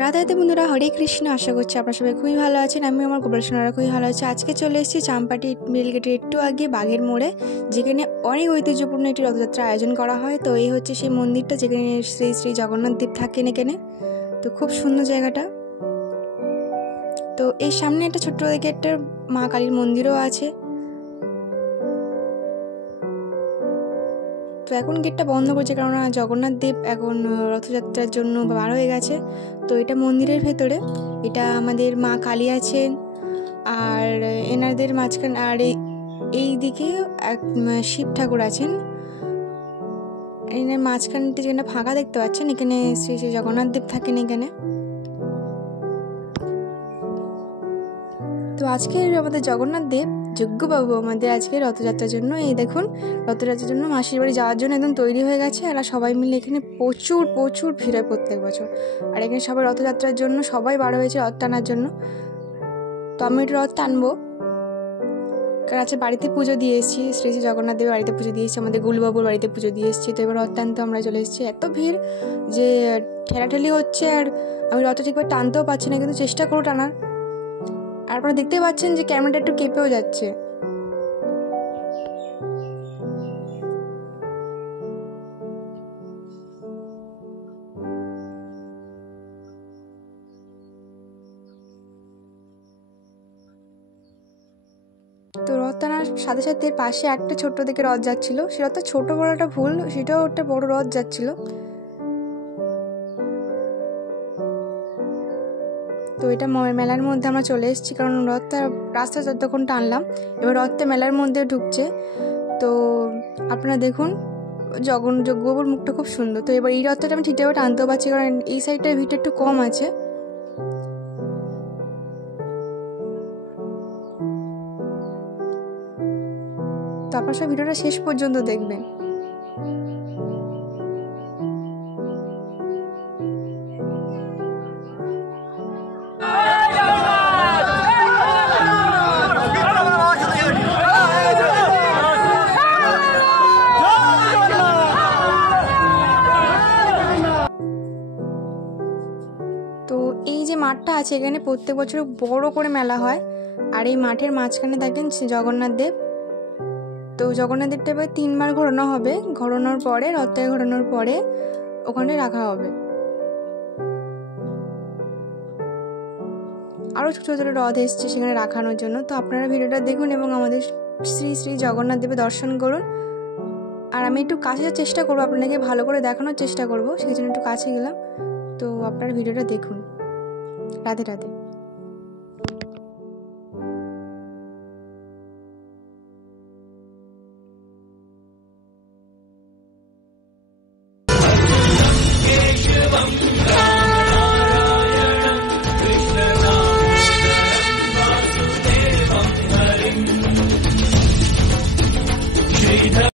রাধে রাধে বন্ধুরা, হরে কৃষ্ণ। আশা করছি আপনারা সবাই খুবই ভালো আছেন। আমি আমার গোপালসোনারা খুবই ভালো আছে। আজকে চলে এসেছি চাম্পাটি মিলগেটের একটু আগে বাঘের মোড়ে, যেখানে অনেক ঐতিহ্যপূর্ণ একটি রথযাত্রার আয়োজন করা হয়। তো এই হচ্ছে সেই মন্দিরটা যেখানে শ্রী শ্রী জগন্নাথ দেব থাকেন এখানে। তো খুব সুন্দর জায়গাটা। তো এই সামনে একটা ছোট্ট দিকে একটা মা কালীর মন্দিরও আছে। তো এখন গেটটা বন্ধ করছে, কেননা জগন্নাথ দেব এখন রথযাত্রার জন্য বার হয়ে গেছে। তো এটা মন্দিরের ভেতরে, এটা আমাদের মা কালী আছেন, আর এনাদের মাঝখানে আর এই দিকে এক শিব ঠাকুর আছেন। এনার মাঝখানটি যেখানে ফাঁকা দেখতে পাচ্ছেন, এখানে শ্রী শ্রী জগন্নাথ দেব থাকেন এখানে। তো আজকের আমাদের জগন্নাথ দেব যজ্ঞবাবু আমাদের আজকে রথযাত্রার জন্য, এই দেখুন, রথযাত্রার জন্য মাসির বাড়ি যাওয়ার জন্য একদম তৈরি হয়ে গেছে। আর সবাই মিলে এখানে প্রচুর প্রচুর ভিড় হয় প্রত্যেক বছর। আর এখানে সবাই রথযাত্রার জন্য সবাই বার হয়েছে রথ টানার জন্য। তো আমি একটু রথ টানবো, কারণ আজকে বাড়িতে পুজো দিয়ে এসেছি, শ্রী শ্রী জগন্নাথ দেবের বাড়িতে পুজো দিয়ে এসেছি, আমাদের গুলুবাবুর বাড়িতে পুজো দিয়ে এসেছি। তো এবার রথ টানতে আমরা চলে এসেছি। এত ভিড় যে ঠেলাঠেলি হচ্ছে, আর আমি রথটা ঠিকভাবে টানতেও পারছি না, কিন্তু চেষ্টা করো টানার। আর আপনারা দেখতে পাচ্ছেন যে ক্যামেরাটা একটু কেঁপেও যাচ্ছে। তো রথ টানার সাথে সাথে পাশে একটা ছোট্ট দিকে রথ যাচ্ছিল। সে রথটা ছোট বড়টা ভুল, সেটাও একটা বড় রথ যাচ্ছিল। তো এটা মেলার মধ্যে আমরা চলে এসেছি, কারণ রথটা রাস্তা যতক্ষণ টানলাম, এবার রথটা মেলার মধ্যে ঢুকছে। তো আপনারা দেখুন, যজ্ঞবাবুর মুখটা খুব সুন্দর। তো এবার এই রথটা আমি ঠিকঠাক টানতেও পারছি, কারণ এই সাইডটার ভিড়টা একটু কম আছে। তো আপনার সব ভিডিওটা শেষ পর্যন্ত দেখবেন। তো এই যে মাঠটা আছে, এখানে প্রত্যেক বছর বড় করে মেলা হয়। আর এই মাঠের মাঝখানে থাকেন জগন্নাথ দেব। তো জগন্নাথ দেবটা এবার 3বার ঘোরানো হবে। ঘোরানোর পরে, রথটাকে ঘোরানোর পরে ওখানে রাখা হবে। আরও ছোটো ছোটো রথ এসছে সেখানে রাখানোর জন্য। তো আপনারা ভিডিওটা দেখুন এবং আমাদের শ্রী শ্রী জগন্নাথ দেবের দর্শন করুন। আর আমি একটু কাছে যাওয়ার চেষ্টা করবো, আপনাদেরকে ভালো করে দেখানোর চেষ্টা করবো, সেই জন্য একটু কাছে গেলাম। তো আপনারা ভিডিওটা দেখুন। রাধে রাধে।